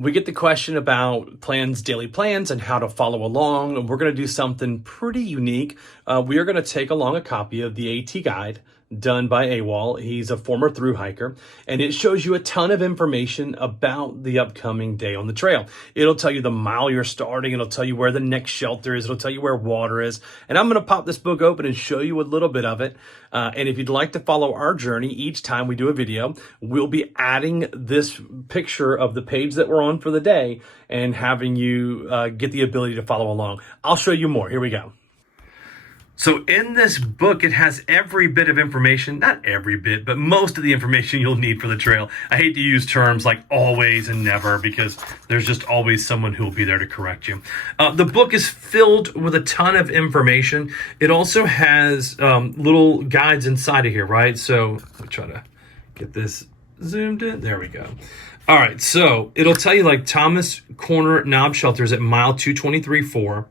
We get the question about daily plans and how to follow along. And we're going to do something pretty unique. We are going to take along a copy of the AT guide done by AWOL. He's a former through hiker, and it shows you a ton of information about the upcoming day on the trail. It'll tell you the mile you're starting. It'll tell you where the next shelter is. It'll tell you where water is. And I'm going to pop this book open and show you a little bit of it. And if you'd like to follow our journey each time we do a video, we'll be adding this picture of the page that we're on for the day and having you get the ability to follow along. I'll show you more. Here we go. So in this book, it has every bit of information, not every bit, but most of the information you'll need for the trail. I hate to use terms like always and never because there's just always someone who will be there to correct you. The book is filled with a ton of information. It also has little guides inside of here, right? So I'll try to get this zoomed in. There we go. All right, so it'll tell you like Thomas Corner Knob Shelters at mile 223.4.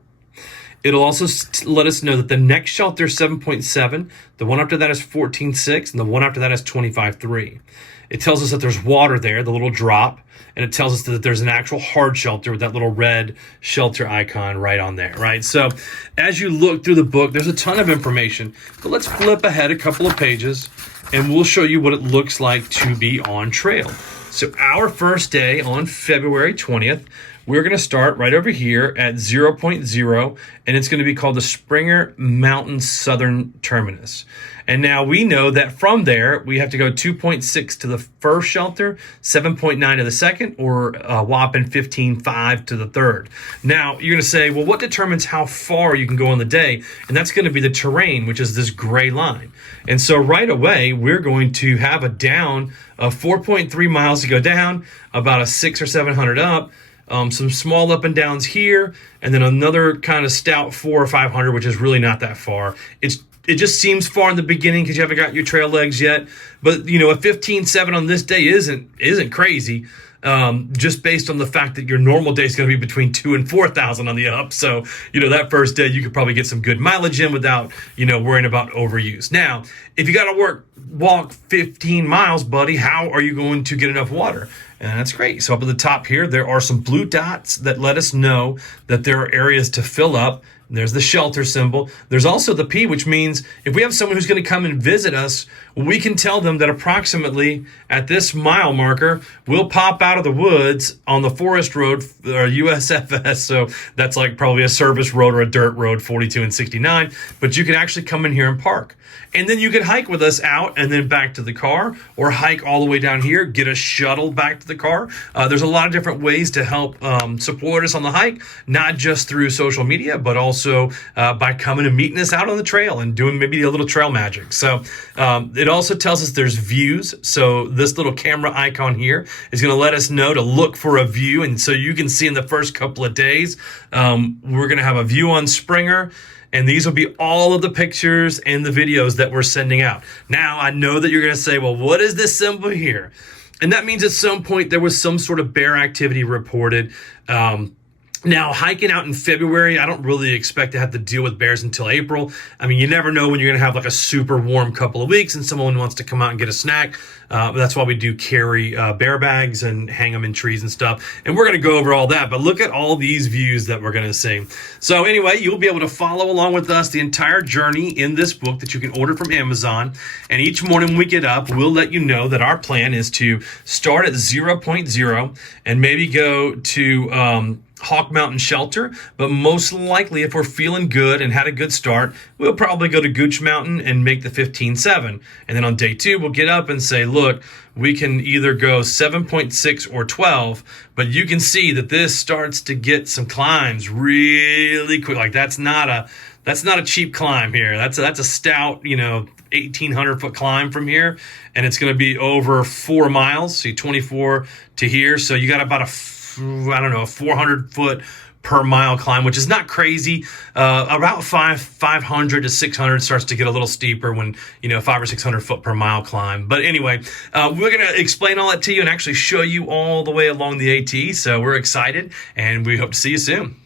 It'll also let us know that the next shelter is 7.7, the one after that is 14.6, and the one after that is 25.3. It tells us that there's water there, the little drop, and it tells us that there's an actual hard shelter with that little red shelter icon right on there, right? So as you look through the book, there's a ton of information, but let's flip ahead a couple of pages, and we'll show you what it looks like to be on trail. So our first day on February 20th, we're going to start right over here at 0.0, and it's going to be called the Springer Mountain Southern Terminus. And now we know that from there, we have to go 2.6 to the first shelter, 7.9 to the second, or a whopping 15.5 to the third. Now, you're going to say, well, what determines how far you can go on the day? And that's going to be the terrain, which is this gray line. And so right away, we're going to have a down of 4.3 miles to go down, about a 600 or 700 up, some small up and downs here, and then another kind of stout 400 or 500, which is really not that far. It just seems far in the beginning because you haven't got your trail legs yet. But you know, a 15.7 on this day isn't crazy. Just based on the fact that your normal day is going to be between 2,000 and 4,000 on the up. So, you know, that first day you could probably get some good mileage in without, you know, worrying about overuse. Now, if you got to walk 15 miles, buddy, how are you going to get enough water? And that's great. So up at the top here, there are some blue dots that let us know that there are areas to fill up. There's the shelter symbol. There's also the P, which means if we have someone who's going to come and visit us, we can tell them that approximately at this mile marker, we'll pop out of the woods on the forest road or USFS. So that's like probably a service road or a dirt road, 42 and 69. But you can actually come in here and park. And then you can hike with us out and then back to the car, or hike all the way down here, get a shuttle back to the car. There's a lot of different ways to help support us on the hike, not just through social media, but also by coming and meeting us out on the trail and doing maybe a little trail magic. So it also tells us there's views. So this little camera icon here is going to let us know to look for a view. And so you can see in the first couple of days, we're going to have a view on Springer. And these will be all of the pictures and the videos that we're sending out. Now, I know that you're going to say, well, what is this symbol here? And that means at some point there was some sort of bear activity reported. Now, hiking out in February, I don't really expect to have to deal with bears until April. I mean, you never know when you're going to have like a super warm couple of weeks and someone wants to come out and get a snack. That's why we do carry bear bags and hang them in trees and stuff. And we're going to go over all that. But look at all these views that we're going to see. So anyway, you'll be able to follow along with us the entire journey in this book that you can order from Amazon. And each morning when we get up, we'll let you know that our plan is to start at 0.0 and maybe go to Hawk Mountain Shelter, but most likely if we're feeling good and had a good start, we'll probably go to Gooch Mountain and make the 15.7. And then on day 2, we'll get up and say, look, we can either go 7.6 or 12, but you can see that this starts to get some climbs really quick. Like that's not a cheap climb here. That's a stout, 1,800 foot climb from here, and it's going to be over 4 miles. See, 24 to here. So you got about a 400 foot per mile climb, which is not crazy. About 500 to 600 starts to get a little steeper when, 500 or 600 foot per mile climb. But anyway, we're going to explain all that to you and actually show you all the way along the AT. So we're excited and we hope to see you soon.